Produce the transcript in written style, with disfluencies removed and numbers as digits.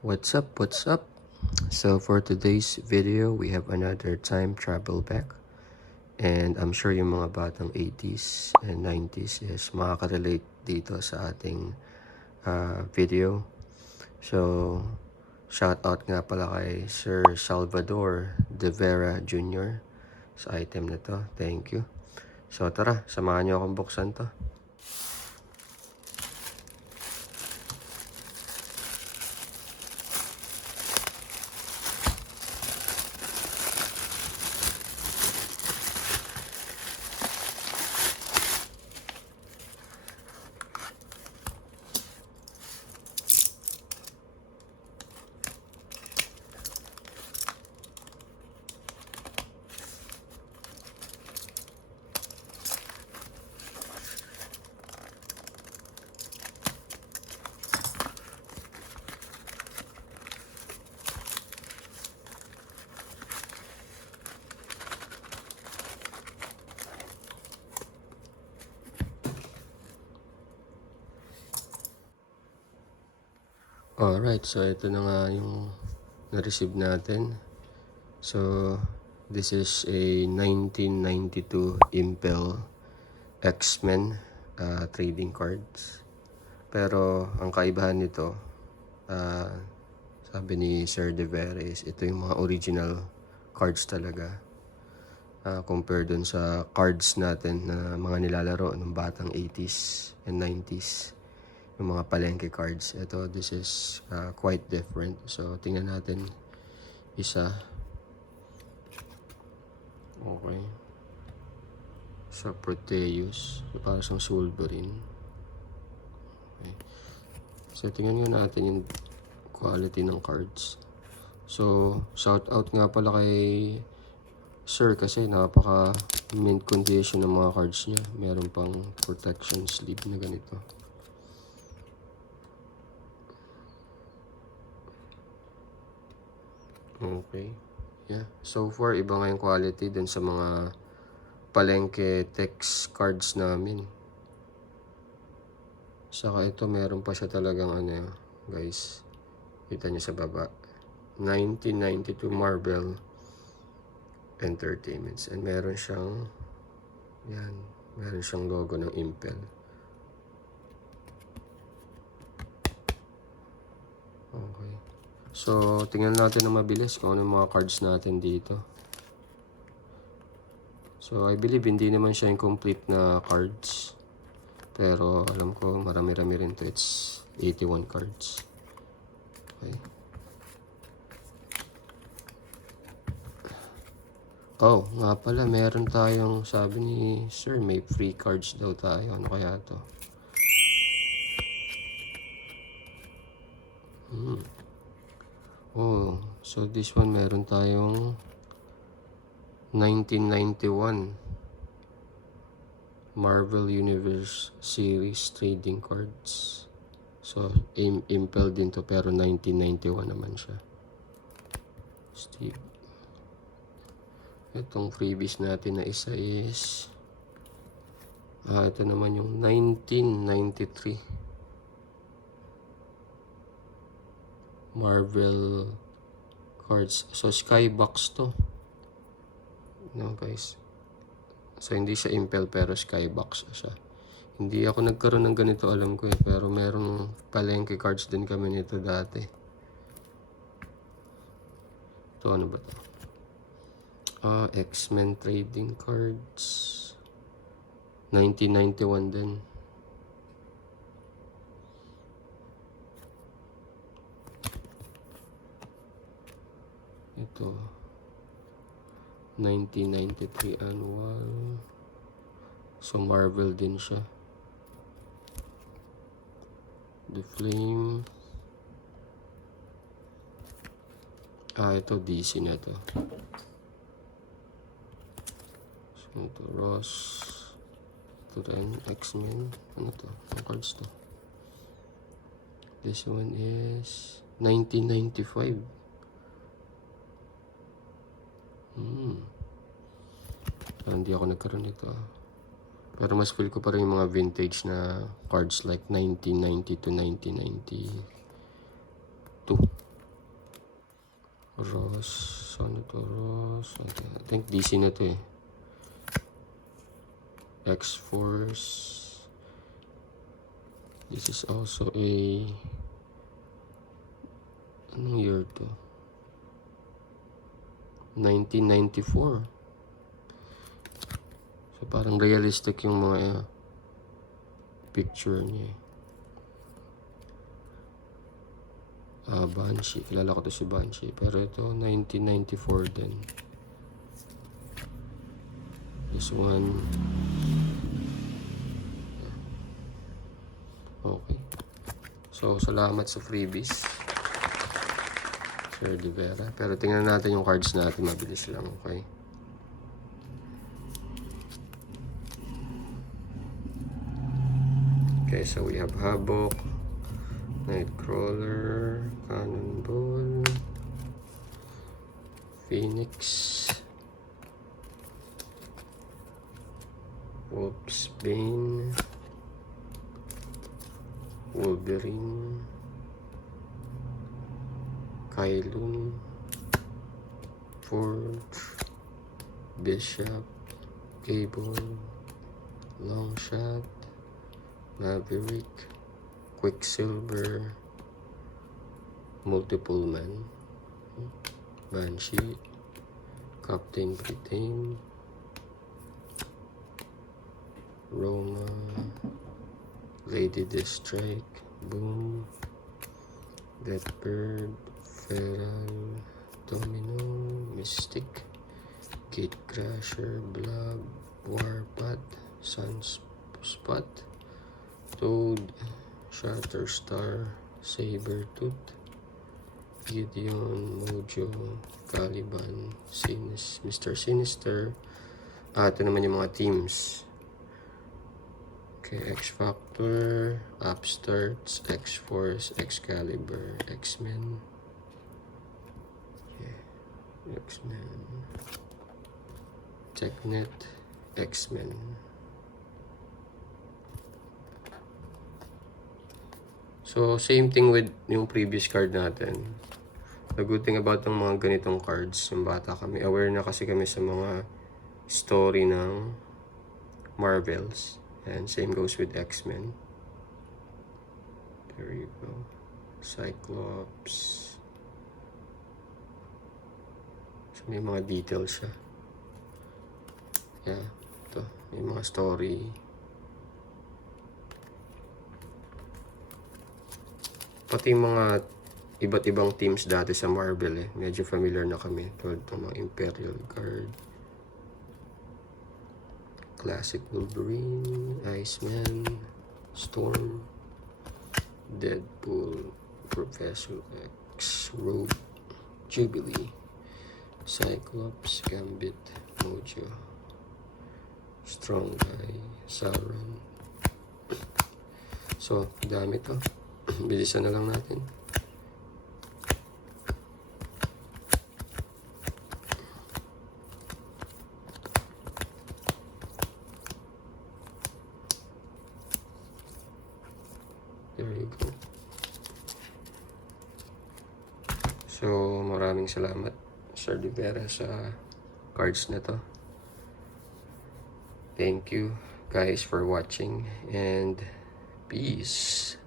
What's up? What's up? So for today's video, we have another time travel back. And I'm sure yung mga batang 80s and 90s is makaka-relate dito sa ating video. So, shout out nga pala kay Sir Salvador De Vera Jr. sa item na to. Thank you. So tara, samahan nyo akong buksan to. Alright, so ito na nga yung na-receive natin. So, this is a 1992 Impel X-Men trading cards. Pero, ang kaibahan nito, sabi ni Sir De Vera is ito yung mga original cards talaga. Compare dun sa cards natin na mga nilalaro ng batang 80s and 90s. Yung mga palengke cards. Ito, this is quite different. So, tingnan natin isa. Okay. Sa Proteus. Para sa Wolverine. Okay. So, tingnan nga natin yung quality ng cards. So, shout out nga pala kay Sir kasi napaka mint condition ng mga cards niya. Meron pang protection sleeve na ganito. Okay. Yeah. So far, iba nga yung quality dun sa mga palengke text cards namin. Saka ito, meron pa siya talagang ano, guys. Kita nyo sa baba. 1992 Marvel Entertainments. And meron siyang, yan, meron siyang logo ng Impel. Okay. So, tingnan natin na mabilis kung ano yung mga cards natin dito. So, I believe hindi naman siya yung complete na cards. Pero, alam ko, marami-rami rin to. It's 81 cards. Okay. Oh, nga pala, meron tayong, sabi ni Sir, may free cards daw tayo. Ano kaya to? Oh, so this one meron tayong 1991 Marvel Universe Series trading cards. So, Impel din to pero 1991 naman siya. Steve. Itong freebies natin na isa is ito naman yung 1993 Marvel cards. So, Skybox to. No, guys. So, hindi siya Impel pero Skybox siya. Hindi ako nagkaroon ng ganito, alam ko eh. Pero merong palengke cards din kami nito dati. Ito, ano ba to? X-Men trading cards. 1991 din. Ito 1993 annual. So Marvel din siya. The Flame. Ito DC na to. So ito Ross. Ito rin X-Men. Ano to? Ang cards to. This one is 1995. Hindi ako nagkaroon nito. Pero mas feel ko pa rin yung mga vintage na cards like 1990 to 1992. Ross. Ano to? Ross. Okay. I think DC na to eh. X-Force. This is also a... Anong year to? 1994. So parang realistic yung mga picture niya. Banshee. Kilala ko to si Banshee. Pero ito, 1994 din. This one. Okay. So, salamat sa freebies, Sir De Vera. Pero tingnan natin yung cards natin. Mabilis lang, okay? Okay, so we have Havoc, Nightcrawler, Cannonball, Phoenix, Wolfsbane, Wolverine, Kylun, Forge, Bishop, Cable, Longshot, Maverick, Quicksilver, Multiple Man, Banshee, Captain Britain, Roma, Lady Distrike, Boom, Deathbird, Feral, Domino, Mystic, Gatecrasher, Blob, Warpath, Sunspot, Toad, Shatterstar, Sabertooth, Gideon, Mojo, Caliban, Mr. Sinister. Ito naman yung mga teams. Okay, X-Factor, Upstarts, X-Force, Excalibur, X-Men. Yeah, X-Men. TechNet, X-Men. So, same thing with yung previous card natin. The good thing about ng mga ganitong cards, yung bata kami, aware na kasi kami sa mga story ng Marvels. And same goes with X-Men. There you go. Cyclops. So, may mga details siya. Yeah, ito. May mga story. Pati mga iba't ibang teams dati sa Marvel eh. Medyo familiar na kami. Tulad ng mga Imperial Guard, Classic Wolverine, Iceman, Storm, Deadpool, Professor X, Rogue, Jubilee, Cyclops, Gambit, Mojo, Strong Guy, Sauron. So, dami to. Bilisan na lang natin. There you go. So, maraming salamat, Sir De Vera, sa cards na to. Thank you guys for watching and peace.